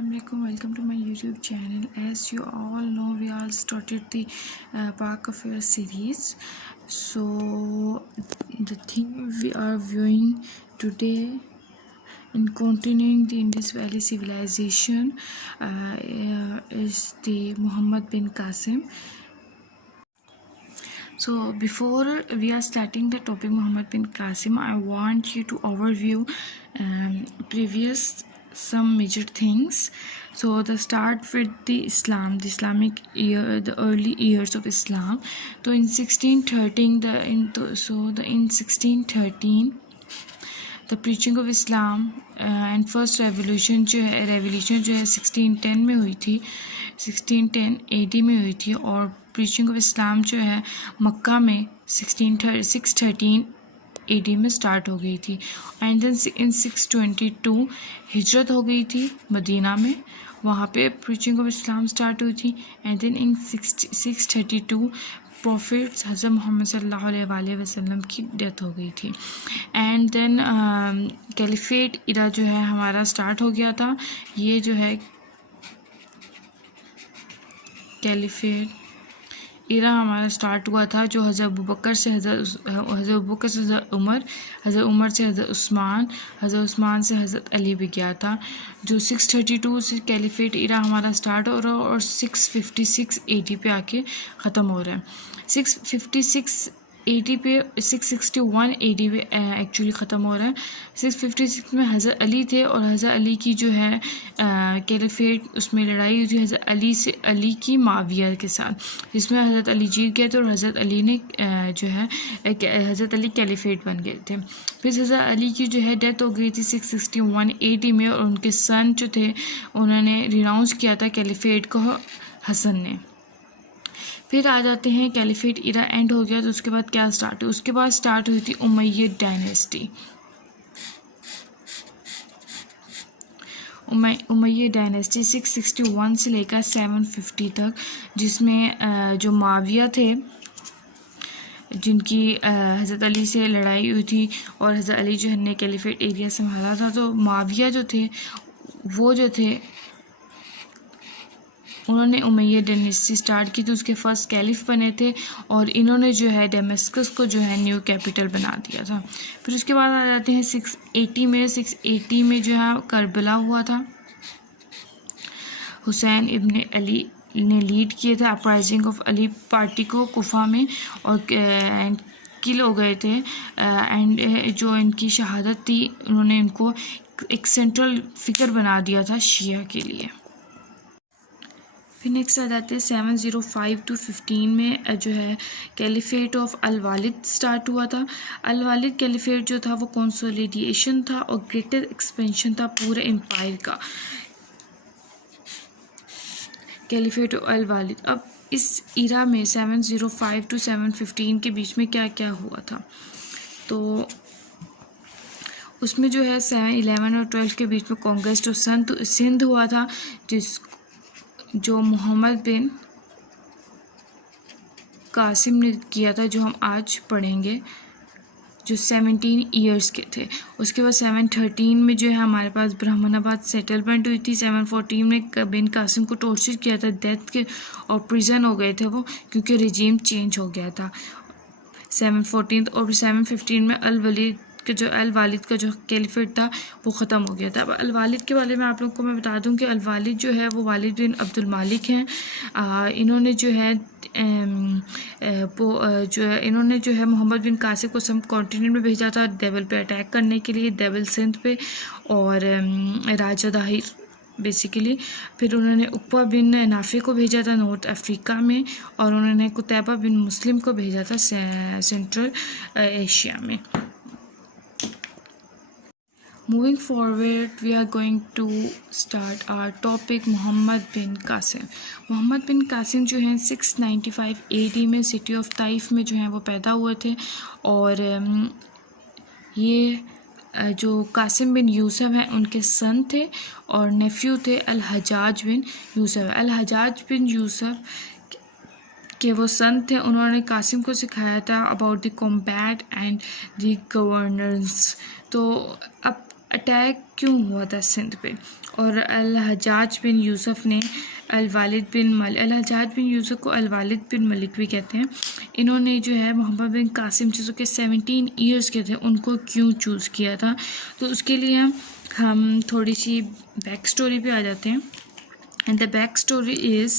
Assalamualaikum, welcome to my YouTube channel. As you all know, we all started the Park Affair series. So the thing we are viewing today and continuing the Indus Valley civilization is the Muhammad Bin Qasim. So before we are starting the topic Muhammad bin Qasim, I want you to overview previous some major things. So the start with the Islam, the Islamic year, the early years of Islam. So in 1613, in 1613 the preaching of Islam and first revolution जो है 1610 में हुई थी, 1610 AD में हुई थी, और preaching of Islam जो है मक्का में 613 AD में स्टार्ट हो गई थी. एंड देन इन 622 हिजरत हो गई थी मदीना में, वहाँ पे preaching of Islam स्टार्ट हुई थी. एंड देन इन 632 प्रॉफिट हज़रत मोहम्मद सल्लल्लाहु अलैहि वसल्लम की डेथ हो गई थी. एंड देन कैलिफेट इरा जो है हमारा स्टार्ट हो गया था. ये जो है कैलिफेट इरा हमारा स्टार्ट हुआ था जो हज़रत अबू बकर से हज़रत उमर, हज़रत उमर से हज़रत उस्मान, हज़रत उस्मान से हज़रत अली भी गया था. जो 632 से कैलिफेट इरा हमारा स्टार्ट हो रहा है और 656 AD पे आके ख़त्म हो रहा है. 656 AD पे 661 AD पे एक्चुअली ख़त्म हो रहा है. 656 में हज़रत अली थे और हज़रत अली की जो है कैलिफेट उसमें लड़ाई हुई थी हज़रत अली की माविया के साथ, जिसमें हज़रत अली जीत गए थे और हज़रत अली ने जो है हज़रत अली कैलिफेट बन गए थे. फिर हज़रत अली की जो है डेथ हो गई थी 661 AD में, और उनके सन जो थे उन्होंने रिनाउंस किया था कैलिफेट को हसन ने. फिर आ जाते हैं कैलिफेट इरा एंड हो गया तो उसके बाद क्या स्टार्ट हुई, उसके बाद स्टार्ट हुई थी उमय्यद डायनेस्टी. उमय्यद डायनेस्टी 661 से लेकर 750 तक, जिसमें जो माविया थे जिनकी हज़रत अली से लड़ाई हुई थी और हज़रत अली जो ने कैलिफेट एरिया संभाला था. तो माविया जो थे वो जो थे उन्होंने उमय्यद डायनेस्टी स्टार्ट की थी. उसके फर्स्ट कैलिफ बने थे और इन्होंने जो है डेमस्कस को जो है न्यू कैपिटल बना दिया था. फिर उसके बाद आ जाते हैं 680 में जो है करबला हुआ था. हुसैन इब्न अली ने लीड किए थे अपराइजिंग ऑफ अली पार्टी को कुफा में, और किल हो गए थे. एंड जो इनकी शहादत थी उन्होंने इनको एक सेंट्रल फिगर बना दिया था शिया के लिए. फिर नेक्स्ट आ जाते हैं 705 to 15 में जो है कैलिफेट ऑफ अल वालिद स्टार्ट हुआ था. अल वालिद कैलिफेट जो था वो कंसोलिडेशन था और ग्रेटर एक्सपेंशन था पूरे एम्पायर का. कैलिफेट ऑफ अल वालिद. अब इस इरा में 705 to 715 के बीच में क्या क्या हुआ था, तो उसमें जो है 711 और 12 के बीच में कांक्वेस्ट ऑफ सिंध हुआ था, जो मोहम्मद बिन कासिम ने किया था, जो हम आज पढ़ेंगे, जो 17 ईयर्स के थे. उसके बाद 713 में जो है हमारे पास ब्राह्मणाबाद सेटलमेंट हुई थी. 714 में बिन कासिम को टॉर्चर किया था डेथ के और प्रिजन हो गए थे वो, क्योंकि रिजीम चेंज हो गया था 714. और 715 में अल वालिद का जो कैलिफेट था वो ख़त्म हो गया था. अब अल वालिद के बारे में आप लोगों को मैं बता दूं कि अल वालिद जो है वो वालिद बिन अब्दुल मालिक हैं. इन्होंने जो है मोहम्मद बिन कासिम को सब कॉन्टिनेंट में भेजा था देवल पे अटैक करने के लिए, देवल सिंध पे और राजा दाहिर बेसिकली. फिर उन्होंने उक्बा बिन नाफे को भेजा था नॉर्थ अफ्रीका में, और उन्होंने कुतैबा बिन मुस्लिम को भेजा था सेंट्रल एशिया में. Moving forward, we are going to start our topic Muhammad bin Qasim. Muhammad bin Qasim जो हैं 695 AD में सिटी ऑफ ताइफ में जो हैं वो पैदा हुए थे. और ये जो कासिम बिन यूसुफ हैं उनके सन थे और नेफ्यू थे अल हजाज बिन यूसुफ. अल हजाज बिन यूसुफ के वो सन थे. उन्होंने कासिम को सिखाया था about the combat and the governance. तो अब अटैक क्यों हुआ था सिंध पे, और अल-हज्जाज बिन यूसुफ ने अल-वालिद बिन यूसुफ को अल-वालिद बिन मलिक भी कहते हैं, इन्होंने जो है मोहम्मद बिन कासिम जो कि 17 ईयर्स के थे उनको क्यों चूज़ किया था। तो उसके लिए हम थोड़ी सी बैक स्टोरी पे आ जाते हैं। And the back story is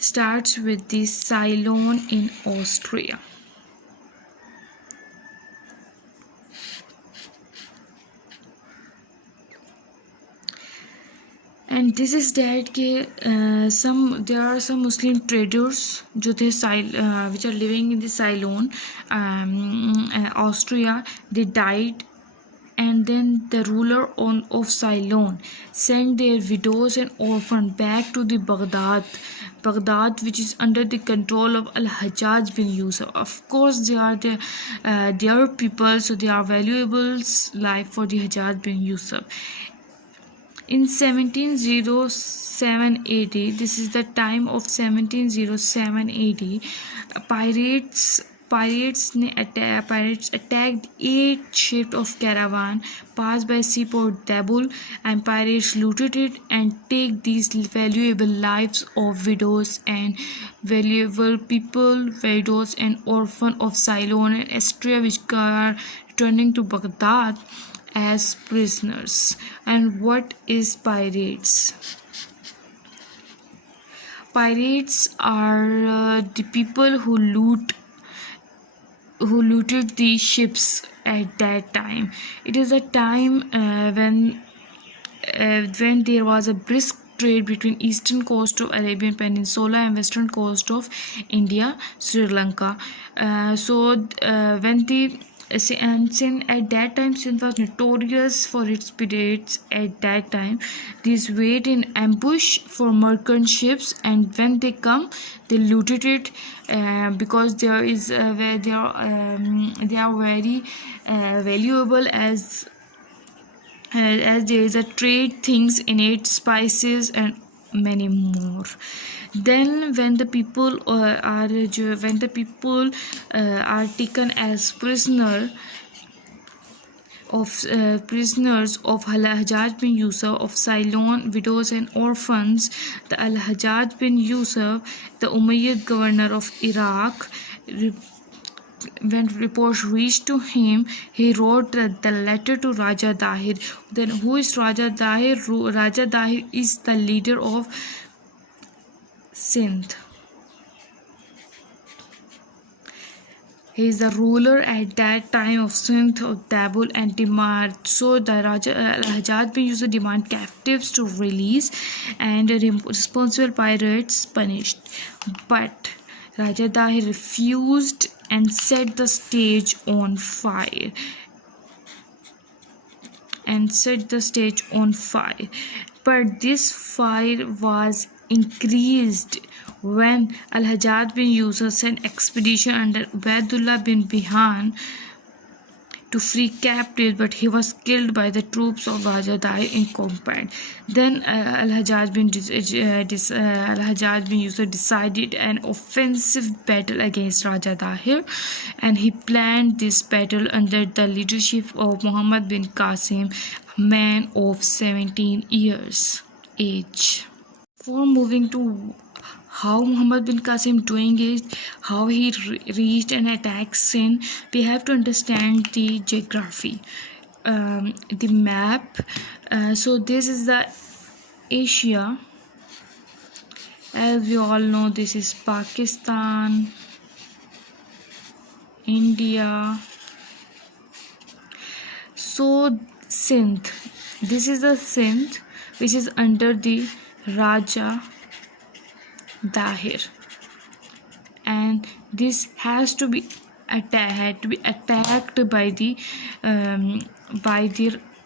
starts with the Ceylon in Austria. And this is that के there are some Muslim traders जो थे which are living in the Ceylon Austria, they died, and then the ruler of Ceylon sent their widows and orphans back to the Baghdad, which is under the control of Al-Hajjaj bin Yusuf. Of course, they are their people, so they are valuables life for the Hajjaj bin Yusuf. In 1707 AD, this is the time of 1707 AD, pirates attacked 8 ships of caravan passed by seaport Dabul, and pirates looted it and take these valuable lives of widows and valuable people, widows and orphans of Ceylon and Astria, which are returning to Baghdad as prisoners. And what is pirates? Pirates are the people who looted the ships at that time. It is a time when there was a brisk trade between eastern coast of Arabian Peninsula and western coast of India, Sri Lanka. Since at that time Sindh was notorious for its pirates. At that time, these wait in ambush for merchant ships, and when they come, they looted it because they are very valuable as there is a trade things in it, spices and many more. Then when the people are taken as prisoners of Al-Hajjaj bin Yusuf of Ceylon, widows and orphans, the Al-Hajjaj bin Yusuf, the Umayyad governor of Iraq, when reports reached to him, he wrote the letter to Raja Dahir. Then who is Raja Dahir? Raja Dahir is the leader of Sindh. He is the ruler at that time of Sindh of Dabul and demand. So the Al-Hajjaj bin Yusuf demand captives to release and responsible pirates punished. But Raja Dahir refused and set the stage on fire. But this fire was increased when Al-Hajjaj bin Yusuf sent expedition under Ubaidullah bin Bihan to free captives, but he was killed by the troops of Raja Dahir in combat. Then Al-Hajjaj bin Yusuf decided an offensive battle against Raja Dahir, and he planned this battle under the leadership of Muhammad bin Qasim, a man of 17 years age. Before moving to how Muhammad bin Qasim doing it, how he reached and attacked Sindh, we have to understand the geography, the map. So this is the Asia. As we all know, this is Pakistan, India. So Sindh, this is the Sindh which is under the Raja Dahir, and this had to be attacked by the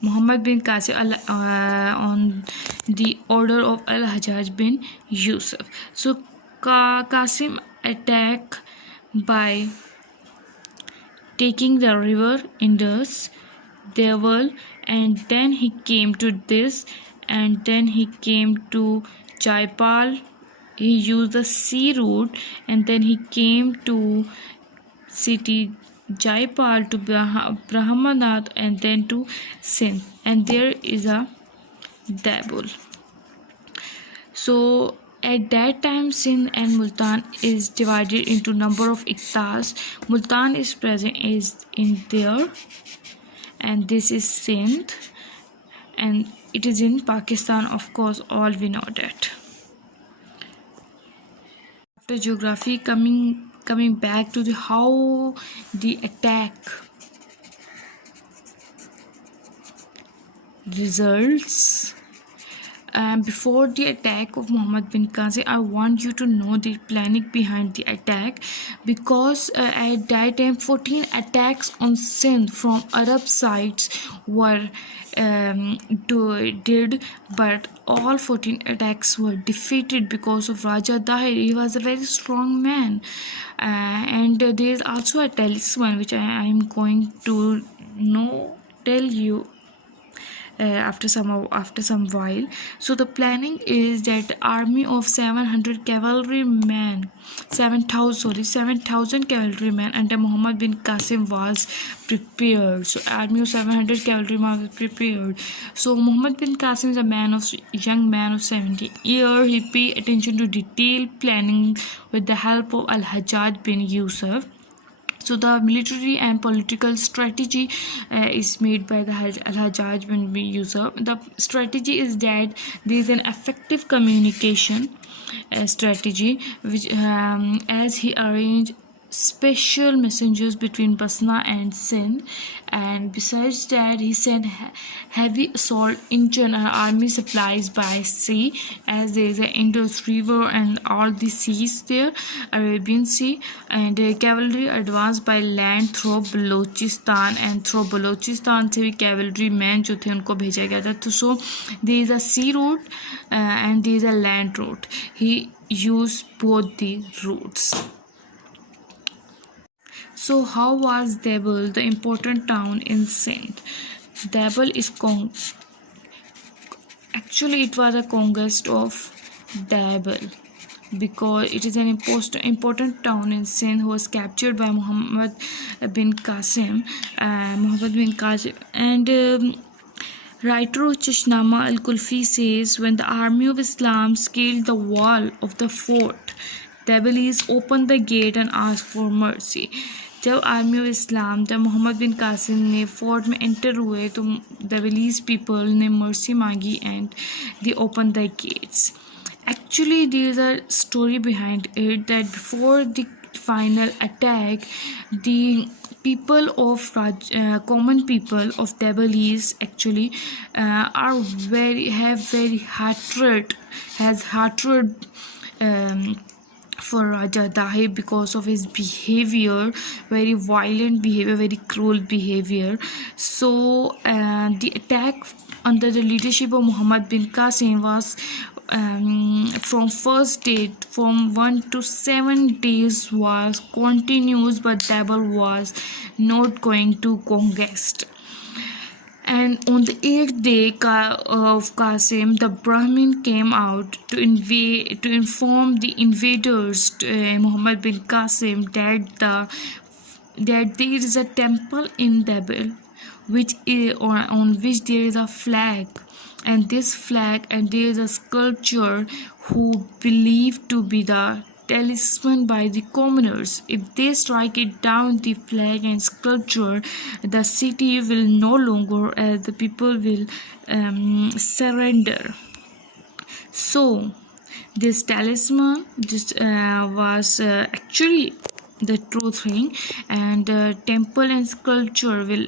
Muhammad bin Qasim on the order of Al-Hajjaj bin Yusuf. So Qasim attacked by taking the river Indus, Devil, and then he came to this, and then he came to Jaipal. He used the sea route, and then he came to city Jaipal to Brahmanath and then to Sindh, and there is a Dabul. So at that time Sindh and Multan is divided into number of iqtas. Multan is present is in there, and this is Sindh, and it is in Pakistan, of course, all we know that. After geography, coming back to the how the attack results. Before the attack of Muhammad bin Qasim, I want you to know the planning behind the attack, because at that time 14 attacks on Sindh from Arab sides were did, but all 14 attacks were defeated because of Raja Dahir. He was a very strong man, and there is also a talisman which I am going to tell you after some while. So the planning is that army of 700 cavalrymen 7,000 cavalrymen under Muhammad bin Qasim was prepared. So army of 700 cavalrymen was prepared. So Muhammad bin Qasim is a young man of 70 years. He paid attention to detailed planning with the help of Al-Hajjaj bin Yusuf. So the military and political strategy is made by the Al-Hajjaj bin Yusuf. The strategy is that there is an effective communication strategy, which as he arranged special messengers between Basra and Sindh, and besides that he sent heavy assault engine and army supplies by sea, as there is an Indus River and all the seas there, Arabian Sea, and cavalry advanced by land through Balochistan, and through Balochistan से भी cavalry men जो थे उनको भेजा गया था. तो so there is a sea route and there is a land route. He used both the routes. So how was Dabul, the important town in Sindh? Dabul is actually it was a conquest of Dabul, because it is an important town in Sindh who was captured by Muhammad bin Qasim. And writer of Chashnama al-Kulfi says, when the army of Islam scaled the wall of the fort, Dabalis opened the gate and asked for mercy. जब army of Islam जब Mohammad bin Qasim ने fort में enter हुए तो दबलीज people ने mercy मांगी and they open the gates. Actually, there is a story behind it that before the final attack, the people of common people of Dabalis actually have very hatred for Raja Dahir because of his behavior, very violent behavior, very cruel behavior. So the attack under the leadership of Muhammad bin Qasim was from first day, from 1 to 7 days was continuous, but Dabul was not going to conquest. And on the 8th day of Qasim, the Brahmin came out to inform the invaders, Muhammad bin Qasim, that there is a temple in Dabul, on which there is a flag, and this flag, and there is a sculpture who believed to be the talisman by the commoners. If they strike it down, the flag and sculpture, the city will no longer, the people will surrender. So this talisman was actually the true thing, and temple and sculpture will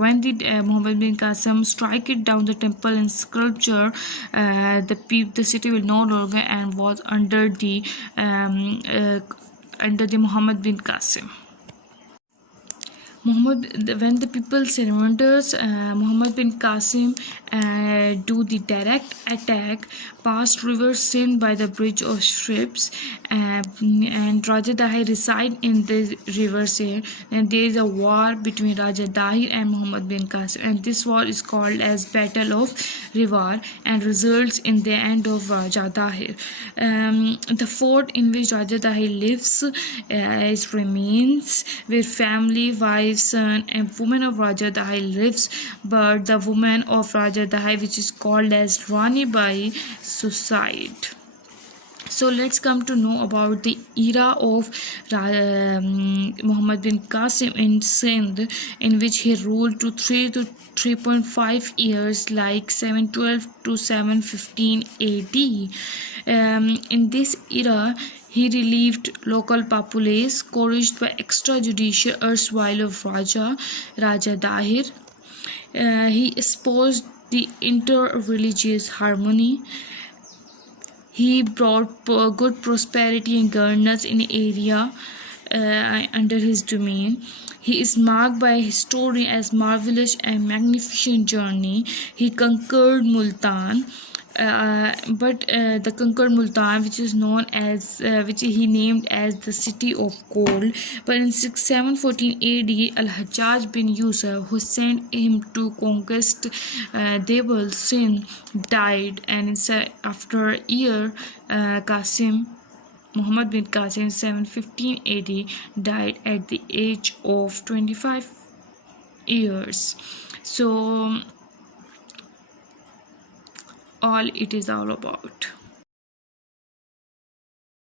when the Muhammad bin Qasim strike it down, the temple and sculpture, the city will no longer and was under the Muhammad bin Qasim. When the people surrenders, Muhammad bin Qasim do the direct attack past river Sindh by the bridge of ships, and Raja Dahir reside in the river Sindh, and there is a war between Raja Dahir and Muhammad bin Qasim, and this war is called as Battle of Rivar and results in the end of Raja Dahir. The fort in which Raja Dahir lives is remains where family, wife, son and woman of Raja Dahir lives, but the woman of Raja Dahir, which is called as Rani Bai, suicide. So let's come to know about the era of Muhammad bin Qasim in Sindh, in which he ruled to 3.5 years, like 712 to 715 AD. In this era, he relieved local populace coerced by extrajudicial erstwhile of Raja Dahir. He espoused the inter-religious harmony. He brought good prosperity and governance in the area under his domain. He is marked by history as marvelous and magnificent journey. He conquered Multan, the conquered Multan, which is known as which he named as the city of gold. But in 714 AD, Al-Hajjaj bin Yusuf, who sent him to conquest Debel Sindh, died, and after a year, Muhammad bin Qasim, 715 AD, died at the age of 25 years. So all it is all about.